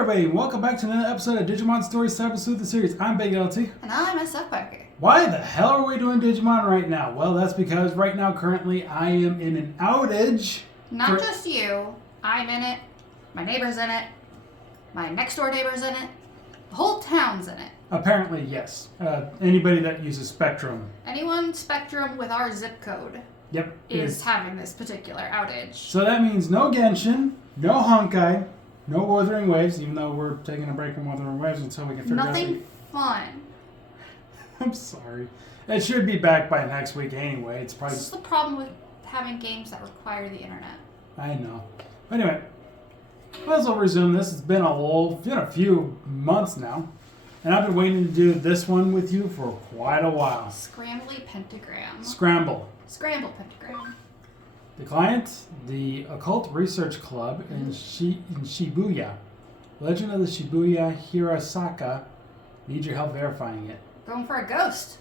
everybody, welcome back to another episode of Digimon Stories Sleuth the series. I'm Big LT. And I'm SF Parker. Why the hell are we doing Digimon right now? Well, that's because right now, currently, I am in an outage. Not just you. I'm in it. My neighbor's in it. My next door neighbor's in it. The whole town's in it. Apparently, yes. Anybody that uses Spectrum. Anyone Spectrum with our zip code is having this particular outage. So that means no Genshin, no Honkai, no Wuthering Waves, even though we're taking a break from Wuthering Waves until we can figure out... Nothing fun. I'm sorry. It should be back by next week anyway. It's probably... This is the problem with having games that require the internet. I know. Anyway, let's resume this. It's been a few months now. And I've been waiting to do this one with you for quite a while. Scrambly pentagram. Scramble pentagram. The client, the Occult Research Club in Shibuya. Legend of the Shibuya Hirasaka. Need your help verifying it. Going for a ghost.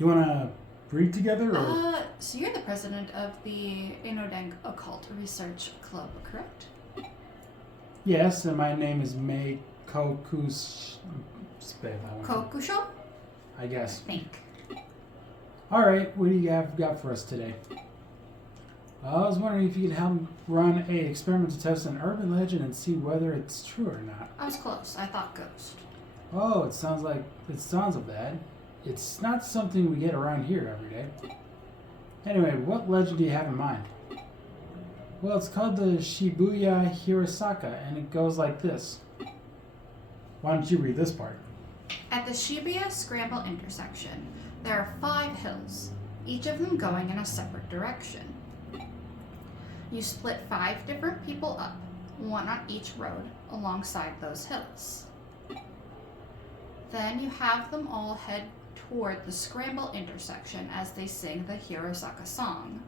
You want to read together? Or? So you're the president of the Inodang Occult Research Club, correct? Yes, and my name is Mei Kokusho, I guess. I think. Alright, what do you have got for us today? I was wondering if you could help run an experiment to test an urban legend and see whether it's true or not. I was close. I thought ghost. Oh, it sounds of that. It's not something we get around here every day. Anyway, what legend do you have in mind? Well, it's called the Shibuya Hirasaka, and it goes like this. Why don't you read this part? At the Shibuya Scramble intersection, there are 5 hills, each of them going in a separate direction. You split 5 different people up, one on each road, alongside those hills. Then you have them all head toward the Scramble intersection as they sing the Hirasaka song.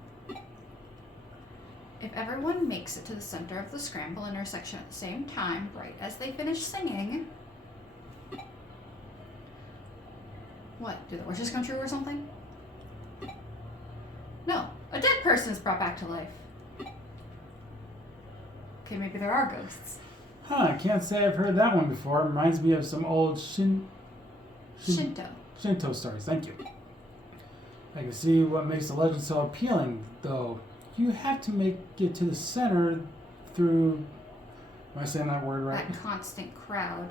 If everyone makes it to the center of the Scramble intersection at the same time, right as they finish singing... What? Do the wishes come true or something? No. A dead person is brought back to life. Okay, maybe there are ghosts. Huh, I can't say I've heard that one before. It reminds me of some old Shinto stories. Thank you. I can see what makes the legend so appealing, though. You have to make it to the center through... Am I saying that word right? That constant crowd.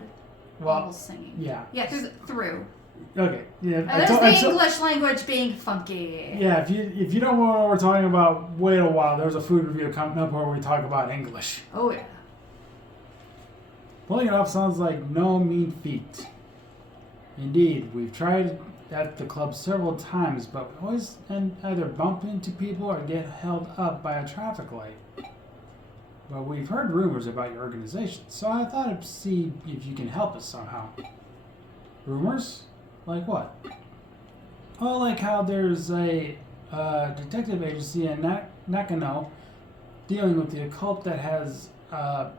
Well, all singing. Yeah. Yeah, through. Okay. Yeah. There's the English language being funky. Yeah, if you don't know what we're talking about, wait a while. There's a food review coming up where we talk about English. Oh, yeah. Pulling it off sounds like no mean feat. Indeed, we've tried at the club several times, but we always either bump into people or get held up by a traffic light. But we've heard rumors about your organization, so I thought I'd see if you can help us somehow. Rumors? Like what? Oh, like how there's a detective agency in Nakano dealing with the occult that has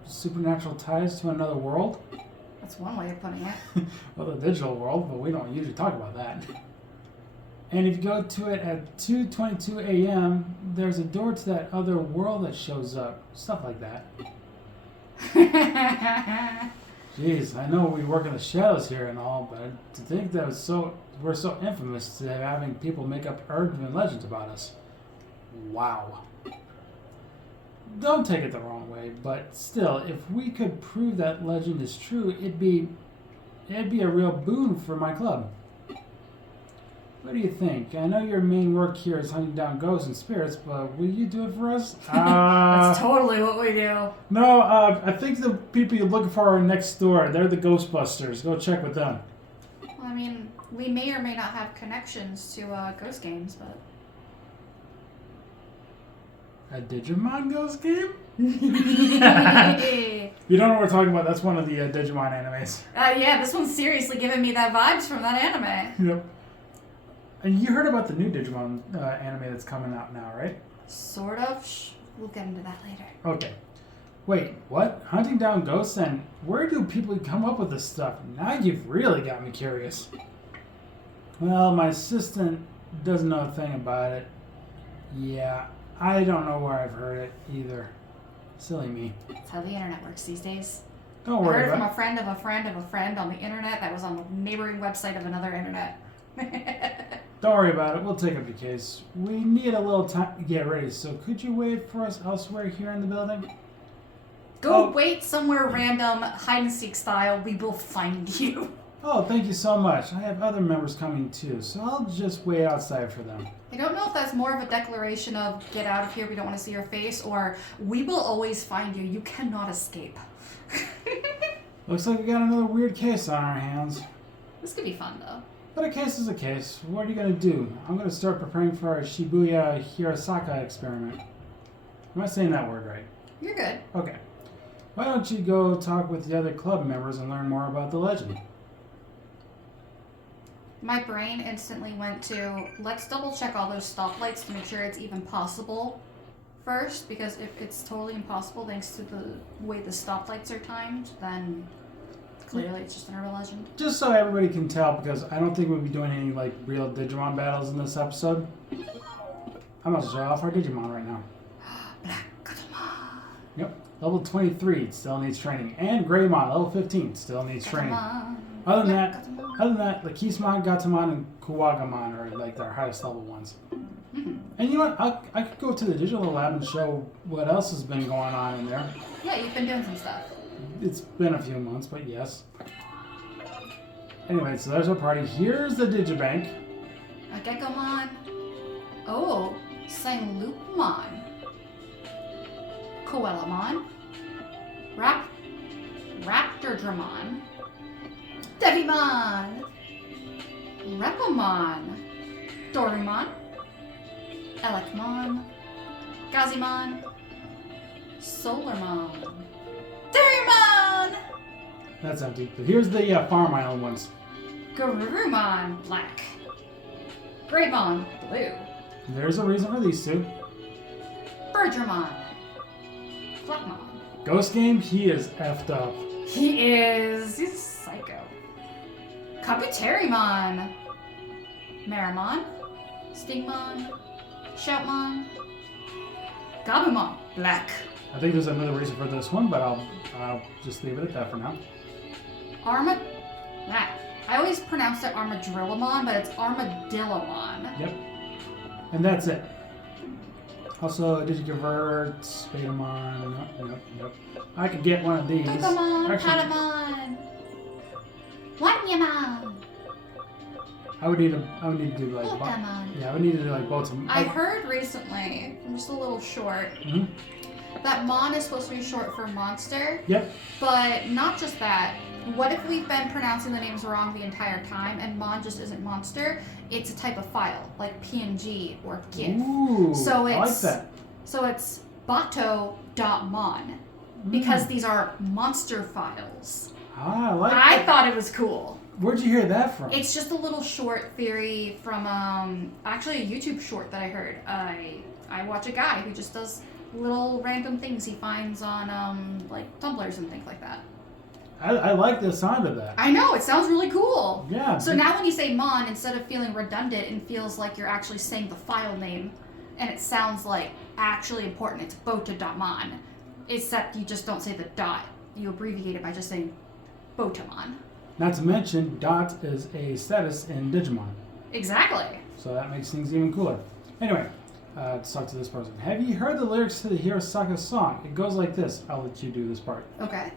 supernatural ties to another world. That's one way of putting it. Well, the digital world, but we don't usually talk about that. And if you go to it at 2:22 a.m., there's a door to that other world that shows up. Stuff like that. Jeez, I know we work in the shadows here and all, but to think that we're so infamous to having people make up urban legends about us. Wow. Don't take it the wrong way, but still, if we could prove that legend is true, it'd be a real boon for my club. What do you think? I know your main work here is hunting down ghosts and spirits, but will you do it for us? That's totally what we do. No, I think the people you're looking for are next door. They're the Ghostbusters. Go check with them. Well, I mean, we may or may not have connections to ghost games, but... A Digimon ghost game? You don't know what we're talking about. That's one of the Digimon animes. Yeah, this one's seriously giving me that vibes from that anime. Yep. And you heard about the new Digimon anime that's coming out now, right? Sort of. We'll get into that later. Okay. Wait, what? Hunting down ghosts? And where do people come up with this stuff? Now you've really got me curious. Well, my assistant doesn't know a thing about it. Yeah, I don't know where I've heard it either. Silly me. That's how the internet works these days. Don't I worry heard it about from a friend of a friend of a friend on the internet that was on the neighboring website of another internet. Don't worry about it. We'll take up your case. We need a little time to get ready, so could you wait for us elsewhere here in the building? Go wait somewhere random, hide and seek style. We will find you. Oh, thank you so much. I have other members coming too, so I'll just wait outside for them. I don't know if that's more of a declaration of get out of here, we don't want to see your face, or we will always find you. You cannot escape. Looks like we got another weird case on our hands. This could be fun though. But a case is a case. What are you going to do? I'm going to start preparing for our Shibuya Hirosaka experiment. Am I saying that word right? You're good. Okay. Why don't you go talk with the other club members and learn more about the legend? My brain instantly went to, let's double check all those stoplights to make sure it's even possible first, because if it's totally impossible thanks to the way the stoplights are timed, then clearly it's just an urban legend. Just so everybody can tell, because I don't think we'll be doing any like real Digimon battles in this episode. I'm about to show off our Digimon right now. Yep. Level 23 still needs training. And Greymon, level 15, still needs training. Other than that, like Kismon, Gatomon, and Kuwagamon are like our highest level ones. Mm-hmm. And you know what? I could go to the digital lab and show what else has been going on in there. Yeah, you've been doing some stuff. It's been a few months, but yes. Anyway, so there's our party. Here's the Digibank. A Gekomon. Oh, Saint Lupemon. Koelamon. Raptordramon. Devimon. Repomon. Dorimon. Elekmon. Gazimon. Solarmon. Darimon! That's empty. But here's the Farm Island ones. Garurumon. Black. Greymon. Blue. There's a reason for these two. Birdramon. Flatmon. Ghost Game, he is effed up. He is. He's a psycho. Kabuterimon. Marimon. Stingmon. Shoutmon. Gabumon. Black. I think there's another reason for this one, but I'll just leave it at that for now. I always pronounce it Armadrillamon, but it's Armadillomon. Yep. And that's it. Also, Digivert, Spadamon, nope. I could get one of these. Pokemon, Patamon. Wanyamon. I would need to do like Pokemon. I would need to do like both of them. I heard recently, from just a little short, that Mon is supposed to be short for monster. Yep. But not just that. What if we've been pronouncing the names wrong the entire time and Mon just isn't monster? It's a type of file, like PNG or GIF. Ooh, so it's, I like that. So it's bato.mon because these are monster files. Ah, I like that. I thought it was cool. Where'd you hear that from? It's just a little short theory from actually a YouTube short that I heard. I watch a guy who just does little random things he finds on like Tumblrs and things like that. I like the sound of that. I know, it sounds really cool. Yeah. So now when you say Mon, instead of feeling redundant, it feels like you're actually saying the file name, and it sounds like actually important. It's bota.mon, except you just don't say the dot. You abbreviate it by just saying botamon. Not to mention, dot is a status in Digimon. Exactly. So that makes things even cooler. Anyway, let's talk to this person. Have you heard the lyrics to the Hirosaka song? It goes like this. I'll let you do this part. Okay.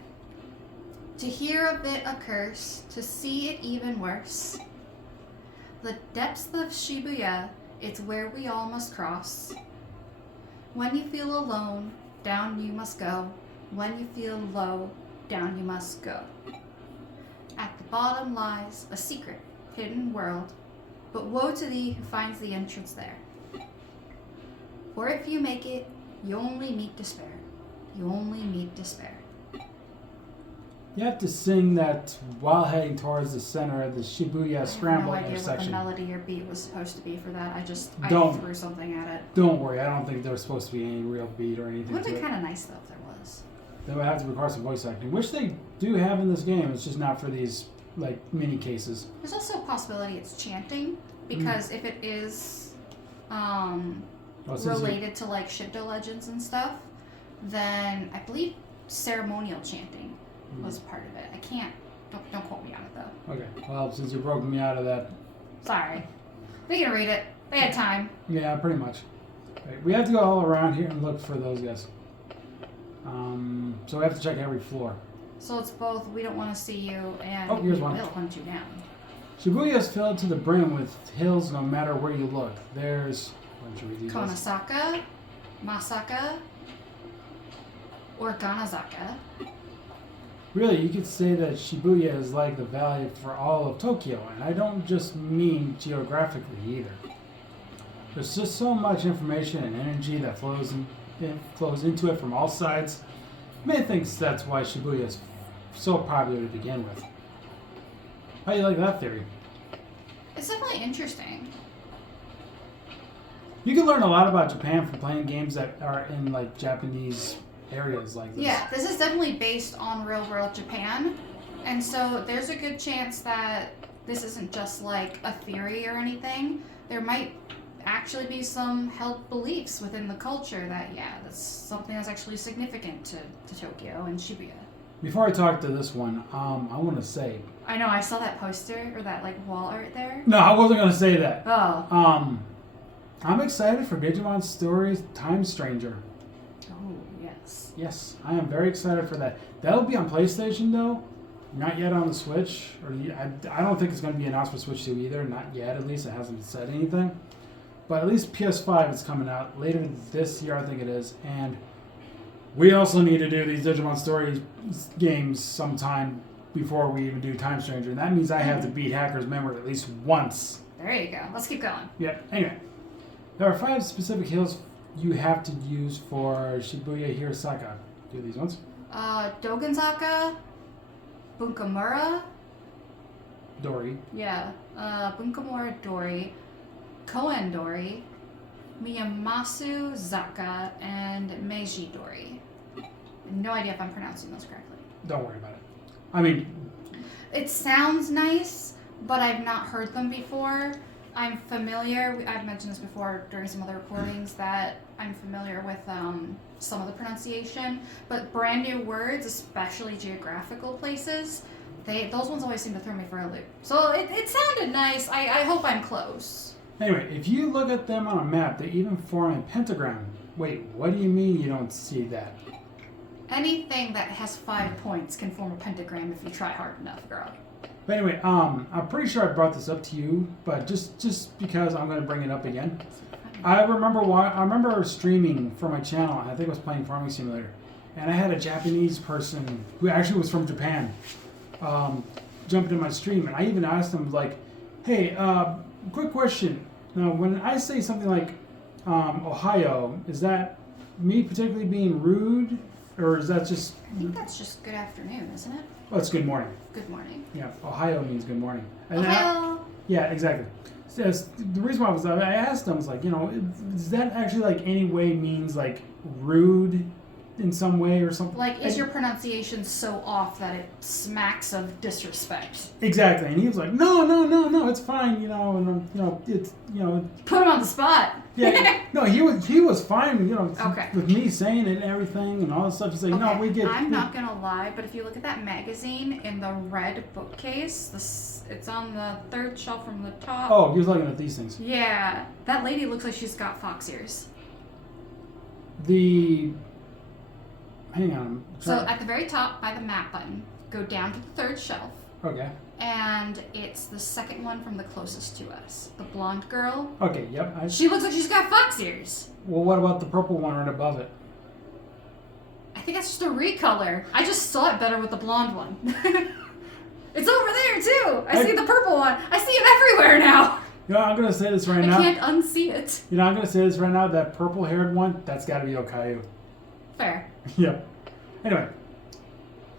To hear of it a curse, to see it even worse. The depths of Shibuya, it's where we all must cross. When you feel alone, down you must go. When you feel low, down you must go. At the bottom lies a secret, hidden world, but woe to thee who finds the entrance there. For if you make it, you only meet despair. You only meet despair. You have to sing that while heading towards the center of the Shibuya Scramble I have no idea intersection. what the melody or beat was supposed to be for that. I threw something at it. Don't worry, I don't think there's supposed to be any real beat or anything It would to be it. kind of nice though if there was. They would have to record some voice acting, which they do have in this game. It's just not for these like mini cases. There's also a possibility it's chanting, because if it is Well, since related to like Shinto legends and stuff, then I believe ceremonial chanting was part of it. I can't. Don't quote me on it though. Okay. Well, since you broke me out of that. Sorry. They can read it. They had time. Yeah, pretty much. Right, we have to go all around here and look for those guys. So we have to check every floor. So it's both we don't want to see you and Oh, here's we one. will hunt you down. Shibuya is filled to the brim with hills no matter where you look. There's... Why don't you read these guys? Konosaka, Masaka, or Ganazaka. Really, you could say that Shibuya is like the valley for all of Tokyo, and I don't just mean geographically either. There's just so much information and energy that flows into it from all sides. May thinks that's why Shibuya is so popular to begin with. How do you like that theory? It's definitely interesting. You can learn a lot about Japan from playing games that are in like Japanese areas like this. Yeah, this is definitely based on real world Japan. And so there's a good chance that this isn't just like a theory or anything. There might actually be some held beliefs within the culture that, yeah, that's something that's actually significant to Tokyo and Shibuya. Before I talk to this one, I want to say... I know, I saw that poster or that like wall art there. No, I wasn't going to say that. Oh. I'm excited for Digimon Stories Time Stranger. Oh, yes. Yes, I am very excited for that. That'll be on PlayStation though, not yet on the Switch. I don't think it's going to be announced for Switch 2 either, not yet at least. It hasn't said anything. But at least PS5 is coming out later this year, I think it is. And we also need to do these Digimon Stories games sometime before we even do Time Stranger. And that means I have to beat Hacker's Memory at least once. There you go. Let's keep going. Yeah, anyway. There are 5 specific hills you have to use for Shibuya Hirasaka. Do these ones? Dogenzaka, Bunkamura. Dori. Yeah. Bunkamura Dori, Koen Dori, Miyamasu Zaka, and Meiji Dori. No idea if I'm pronouncing those correctly. Don't worry about it. I mean... It sounds nice, but I've not heard them before. I'm familiar, I've mentioned this before during some other recordings, that I'm familiar with some of the pronunciation, but brand new words, especially geographical places, those ones always seem to throw me for a loop. So it sounded nice. I hope I'm close. Anyway, if you look at them on a map, they even form a pentagram. Wait, what do you mean you don't see that? Anything that has 5 points can form a pentagram if you try hard enough, girl. But anyway, I'm pretty sure I brought this up to you, but just because I'm going to bring it up again. I remember streaming for my channel, I think I was playing Farming Simulator, and I had a Japanese person who actually was from Japan jump into my stream, and I even asked him, like, hey, quick question. Now, when I say something like Ohio, is that me particularly being rude, or is that just... I think that's just good afternoon, isn't it? Oh, it's good morning. Good morning. Yeah, Ohio means good morning. And Ohio! Yeah, exactly. So the reason why I asked them was like, you know, does that actually like any way means like rude in some way or something? Like, is your pronunciation so off that it smacks of disrespect? Exactly. And he was like, no, it's fine, you know, and it's, you know. Put him on the spot. Yeah, no, he was fine, you know, okay. with me saying it and everything and all this stuff. He's like, no, we get. I'm not gonna lie, but if you look at that magazine in the red bookcase, it's on the 3rd shelf from the top. Oh, he was looking at these things. Yeah, that lady looks like she's got fox ears. Hang on. So at the very top by the map button, go down to the 3rd shelf. Okay. And it's the 2nd one from the closest to us. The blonde girl. Okay, yep. She looks like she's got fox ears. Well, what about the purple one right above it? I think that's just a recolor. I just saw it better with the blonde one. It's over there too. I see the purple one. I see it everywhere now. You know, I'm going to say this right now. I can't unsee it. You know, I'm going to say this right now. That purple-haired one, that's got to be Okayu. Fair. Yep. Anyway.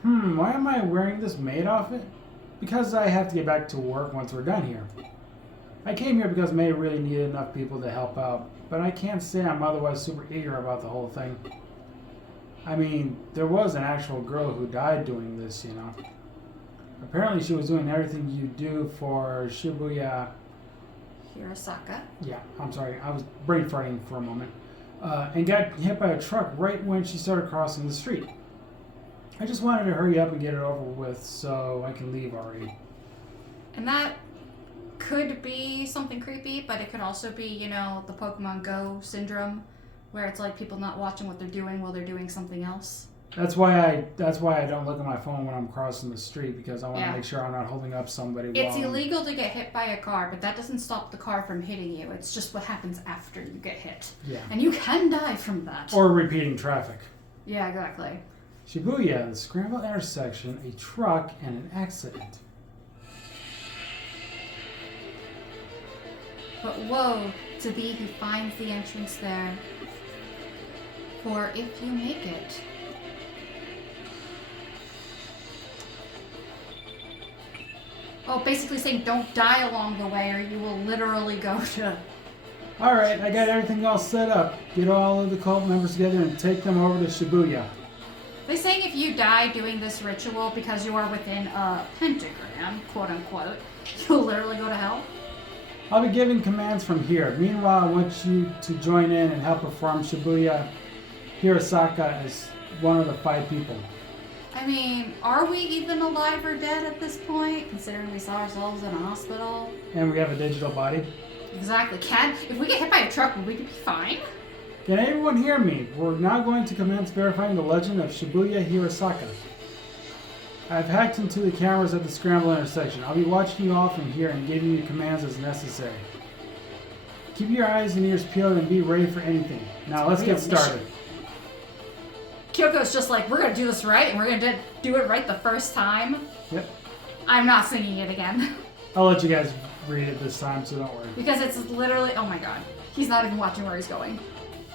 Why am I wearing this maid outfit? Because I have to get back to work once we're done here. I came here because May really needed enough people to help out, but I can't say I'm otherwise super eager about the whole thing. I mean, there was an actual girl who died doing this, you know. Apparently she was doing everything you do for Shibuya Hirosaka. Yeah, I'm sorry. I was brain farting for a moment. And got hit by a truck right when she started crossing the street. I just wanted to hurry up and get it over with so I can leave already. And that could be something creepy, but it could also be, you know, the Pokemon Go syndrome, where it's like people not watching what they're doing while they're doing something else. That's why I don't look at my phone when I'm crossing the street, because I want to make sure I'm not holding up somebody. It's illegal to get hit by a car, but that doesn't stop the car from hitting you. It's just what happens after you get hit. Yeah. And you can die from that. Or repeating traffic. Yeah, exactly. Shibuya, the scrambled intersection, a truck, and an accident. But woe to thee who finds the entrance there. For if you make it, basically saying don't die along the way or you will literally go to... Alright, I got everything all set up. Get all of the cult members together and take them over to Shibuya. They're saying if you die doing this ritual because you are within a pentagram, quote unquote, you'll literally go to hell. I'll be giving commands from here. Meanwhile, I want you to join in and help perform Shibuya Hirosaka as one of the 5 people. I mean, are we even alive or dead at this point, considering we saw ourselves in a hospital? And we have a digital body. Exactly. If we get hit by a truck, will we be fine? Can everyone hear me? We're now going to commence verifying the legend of Shibuya Hirosaka. I've hacked into the cameras at the scramble intersection. I'll be watching you all from here and giving you commands as necessary. Keep your eyes and ears peeled and be ready for anything. Now let's get started. Kyoko's just like, we're going to do this right, and we're going to do it right the first time. Yep. I'm not singing it again. I'll let you guys read it this time, so don't worry. Because it's literally, oh my god. He's not even watching where he's going.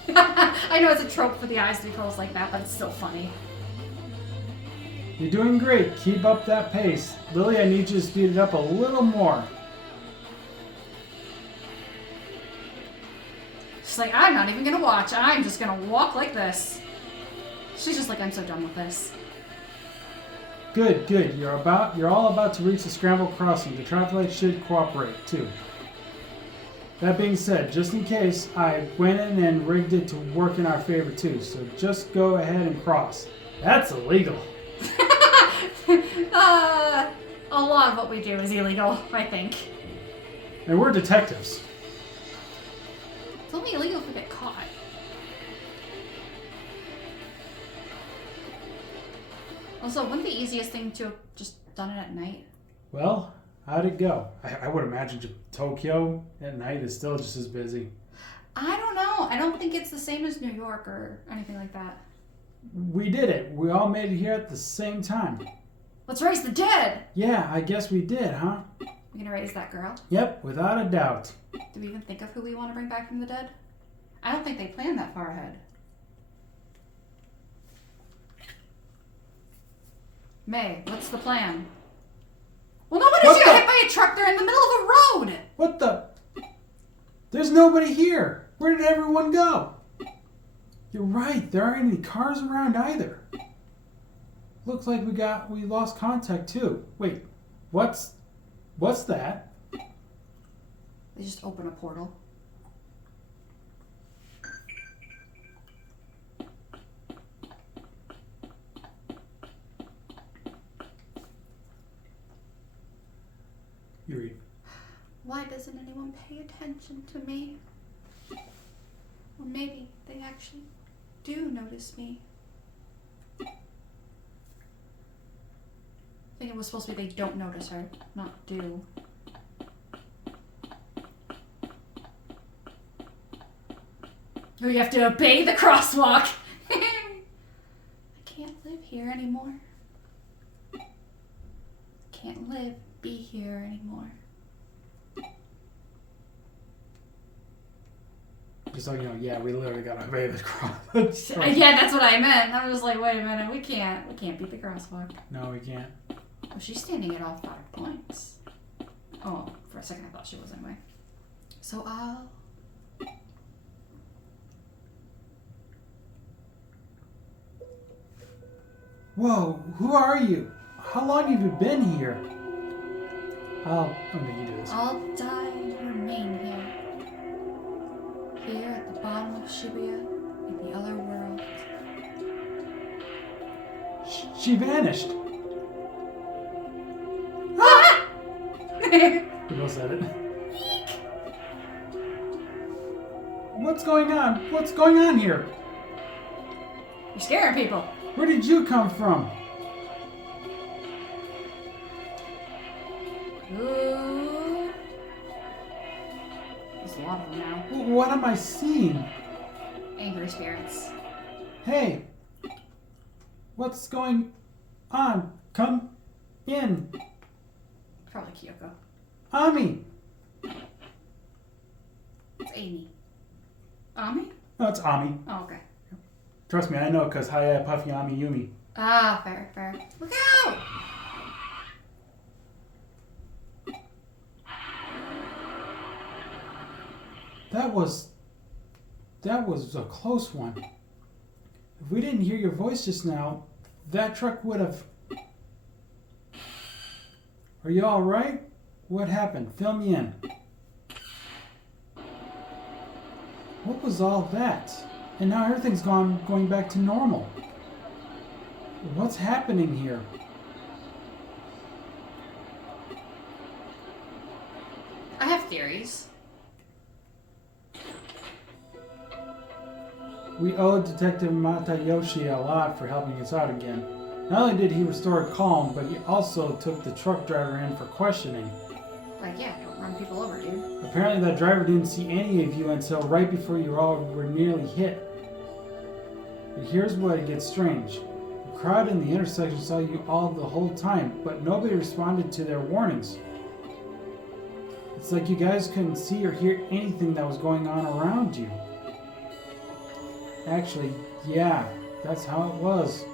I know it's a trope for the eyes to be closed like that, but it's still funny. You're doing great. Keep up that pace. Lily, I need you to speed it up a little more. She's like, I'm not even going to watch. I'm just going to walk like this. She's just like, I'm so done with this. Good, good. You're all about to reach the scramble crossing. The traffic lights should cooperate, too. That being said, just in case, I went in and rigged it to work in our favor, too. So just go ahead and cross. That's illegal. A lot of what we do is illegal, I think. And we're detectives. It's only illegal if we get caught. Also, wouldn't the easiest thing to have just done it at night? Well, how'd it go? I would imagine Tokyo at night is still just as busy. I don't know. I don't think it's the same as New York or anything like that. We did it. We all made it here at the same time. Let's raise the dead! Yeah, I guess we did, huh? We're gonna raise that girl? Yep, without a doubt. Do we even think of who we want to bring back from the dead? I don't think they planned that far ahead. May, what's the plan? Well, nobody just got hit by a truck. They're in the middle of a road! What the? There's nobody here. Where did everyone go? You're right. There aren't any cars around either. Looks like we lost contact too. Wait, what's that? They just open a portal. You read. Why doesn't anyone pay attention to me? Or maybe they actually do notice me. I think it was supposed to be they don't notice her, not do. Oh, you have to obey the crosswalk! I can't live here anymore. Can't be here anymore. Just so you know, yeah, we literally got to obey the cross. Yeah, that's what I meant. I was just like, wait a minute, we can't beat the crosswalk. No, we can't. Oh, she's standing at all 5 points. Oh, for a second I thought she was anyway. So I'll... Whoa, who are you? How long have you been here? I'll make you do this. I'll die and remain here. Shibuya in the other world. She vanished. Ah! Who else said it? What's going on? What's going on here? You're scaring people. Where did you come from? Ooh. There's a lot of them now. What am I seeing? Angry spirits. Hey, what's going on? Come in. Probably Kyoko. Ami. It's Amy. Ami? No, it's Ami. Oh, okay. Trust me, I know, because Hiya, Puffy, Ami, Yumi. Ah, fair, fair. Look out! That was a close one. If we didn't hear your voice just now, that truck would have... Are you alright? What happened? Fill me in. What was all that? And now everything's going back to normal. What's happening here? I have theories. We owe Detective Matayoshi a lot for helping us out again. Not only did he restore calm, but he also took the truck driver in for questioning. Like, yeah, don't run people over, dude. Apparently that driver didn't see any of you until right before you all were nearly hit. But here's what gets strange. The crowd in the intersection saw you all the whole time, but nobody responded to their warnings. It's like you guys couldn't see or hear anything that was going on around you. Actually, yeah, that's how it was.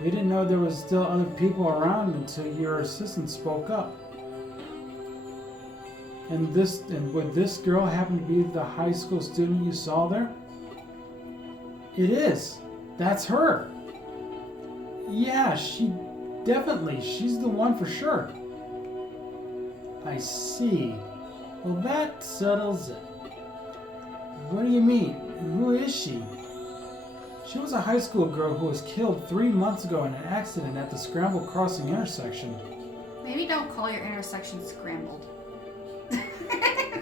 We didn't know there was still other people around until your assistant spoke up. And would this girl happen to be the high school student you saw there? It is. That's her. Yeah, she's the one for sure. I see. Well, that settles it. What do you mean? Who is she? She was a high school girl who was killed 3 months ago in an accident at the Scramble Crossing intersection. Maybe don't call your intersection scrambled.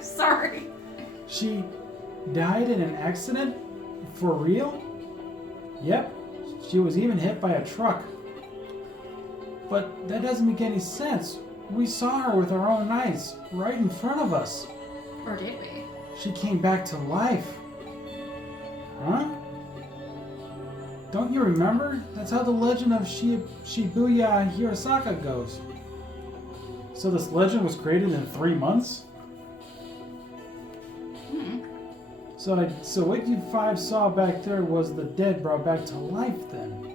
Sorry. She died in an accident? For real? Yep. She was even hit by a truck. But that doesn't make any sense. We saw her with our own eyes, right in front of us. Or did we? She came back to life. Huh? Don't you remember? That's how the legend of Shibuya Hirosaka goes. So this legend was created in 3 months? So what you 5 saw back there was the dead brought back to life then?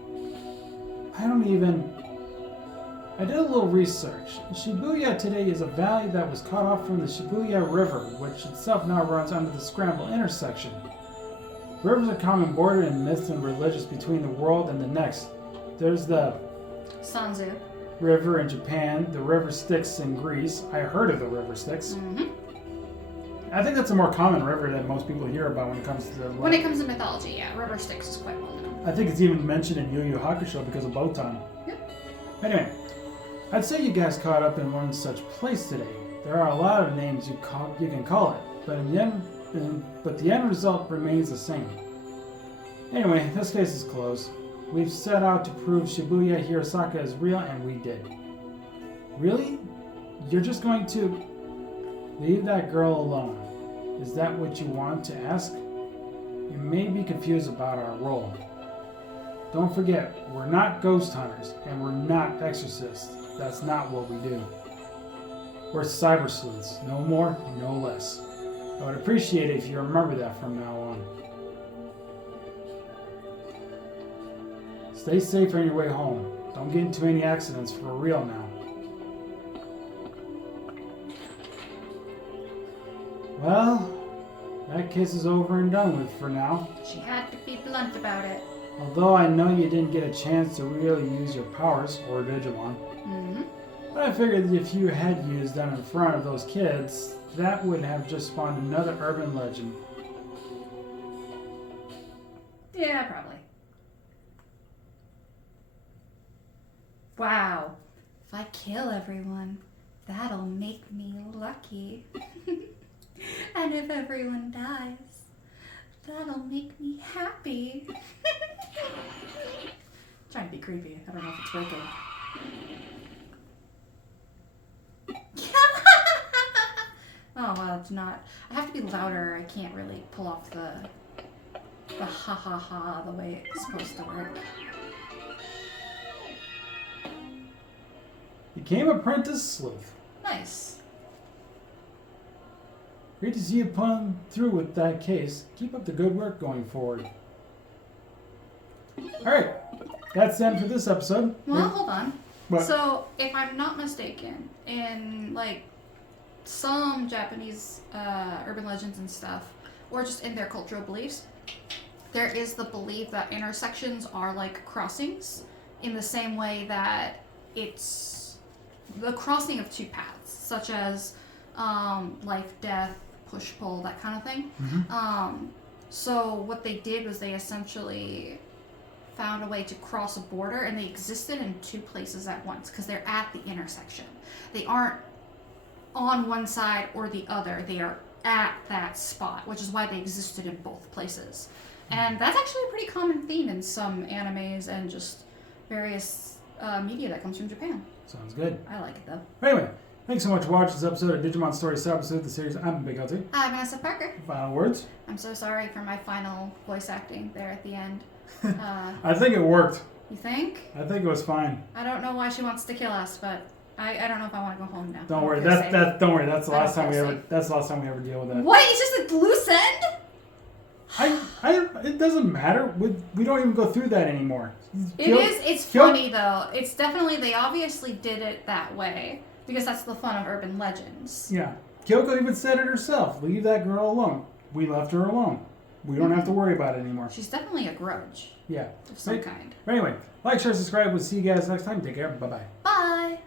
I did a little research. Shibuya today is a valley that was cut off from the Shibuya River, which itself now runs under the Scramble intersection. Rivers are common border in myths and religions between the world and the next. There's the Sanzu River in Japan, the River Styx in Greece. I heard of the River Styx. Mm-hmm. I think that's a more common river that most people hear about when it comes to When it comes to mythology, yeah, River Styx is quite well known. I think it's even mentioned in Yu Yu Hakusho because of Botan. Yep. Anyway, I'd say you guys caught up in one such place today. There are a lot of names you can call it, but the end result remains the same. Anyway, this case is closed. We've set out to prove Shibuya Hirosaka is real, and we did. Really? You're just going to leave that girl alone? Is that what you want to ask? You may be confused about our role. Don't forget, we're not ghost hunters, and we're not exorcists. That's not what we do. We're cyber sleuths, no more, no less. I would appreciate it if you remember that from now on. Stay safe on your way home. Don't get into any accidents for real now. Well, that case is over and done with for now. She had to be blunt about it. Although I know you didn't get a chance to really use your powers, or Digimon. Mm-hmm. But I figured if you had used them in front of those kids, that would have just spawned another urban legend. Yeah, probably. Wow. If I kill everyone, that'll make me lucky. And if everyone dies, that'll make me happy. Trying to be creepy. I don't know if it's working. Oh, well, it's not. I have to be louder. I can't really pull off the ha ha ha the way it's supposed to work. Became apprentice sleuth. Nice. Great to see you pulling through with that case. Keep up the good work going forward. Alright, that's the end for this episode. Well, hold on. What? So, if I'm not mistaken, in like some Japanese urban legends and stuff, or just in their cultural beliefs, there is the belief that intersections are like crossings, in the same way that it's the crossing of two paths, such as life, death, push, pull, that kind of thing. Mm-hmm. So what they did was they essentially found a way to cross a border, and they existed in two places at once because they're at the intersection. They aren't on one side or the other. They are at that spot, which is why they existed in both places. And that's actually a pretty common theme in some animes and just various media that comes from Japan. Sounds good. I like it though. Anyway, thanks so much for watching this episode of Digimon Story episode of the series. I'm Big LT. I'm Vanessa Parker. Final words? I'm so sorry for my final voice acting there at the end. I think it worked. You think? I think it was fine. I don't know why she wants to kill us, but I don't know if I want to go home now. Don't worry. Feel safe. Don't worry. That's the I last don't time we feel ever. safe. That's the last time we ever deal with that. What? It's just a loose end? It doesn't matter. We don't even go through that anymore. It's funny though. It's definitely, they obviously did it that way because that's the fun of urban legends. Yeah. Kyoko even said it herself. Leave that girl alone. We left her alone. We don't have to worry about it anymore. She's definitely a grudge Yeah. of some kind. Anyway, like, share, subscribe. We'll see you guys next time. Take care. Bye-bye. Bye.